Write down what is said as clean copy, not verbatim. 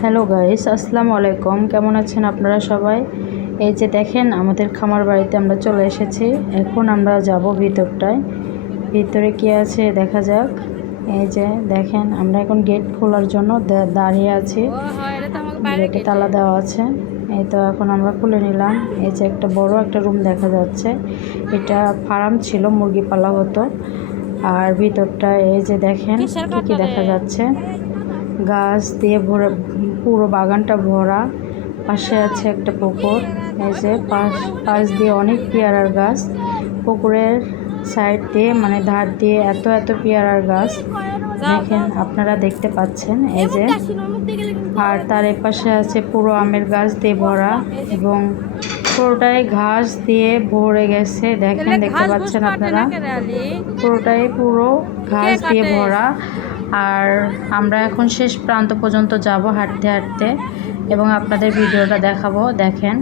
Hello guys, আসসালামু আলাইকুম। কেমন আছেন আপনারা সবাই? এই যে দেখেন, আমাদের খামার বাড়িতে আমরা চলে এসেছি। এখন আমরা যাব ভিতরটায়। ভিতরে কি আছে দেখা যাক। এই যে দেখেন, আমরা এখন গেট খোলার জন্য দাঁড়িয়ে আছি। গেটে তালা দেওয়া আছে। এই তো এখন আমরা খুলে নিলাম। এই যে একটা বড় একটা রুম দেখা যাচ্ছে। এটা ফার্ম ছিল, মুরগি পালা হতো। আর ভিতরটা এই যে দেখেন কি কি দেখা যাচ্ছে। গাছ দিয়ে ভরা, পুরো বাগানটা ভরা। পাশে আছে একটা পুকুর। এই যে পাশ দিয়ে অনেক পেয়ারার গাছ। পুকুরের সাইড দিয়ে মানে ধার দিয়ে এত এত পেয়ারার গাছ দেখেন, আপনারা দেখতে পাচ্ছেন। এই যে আর তার পাশে আছে পুরো আমের গাছ দিয়ে ভরা, এবং পুরোটাই ঘাস দিয়ে ভরে গেছে। দেখেন, দেখতে পাচ্ছেন আপনারা, পুরোটাই পুরো ঘাস দিয়ে ভরা। আর আমরা এখন শেষ প্রান্ত পর্যন্ত যাব হাঁটতে হাঁটতে, এবং আপনাদের ভিডিওটা দেখাবো। দেখেন।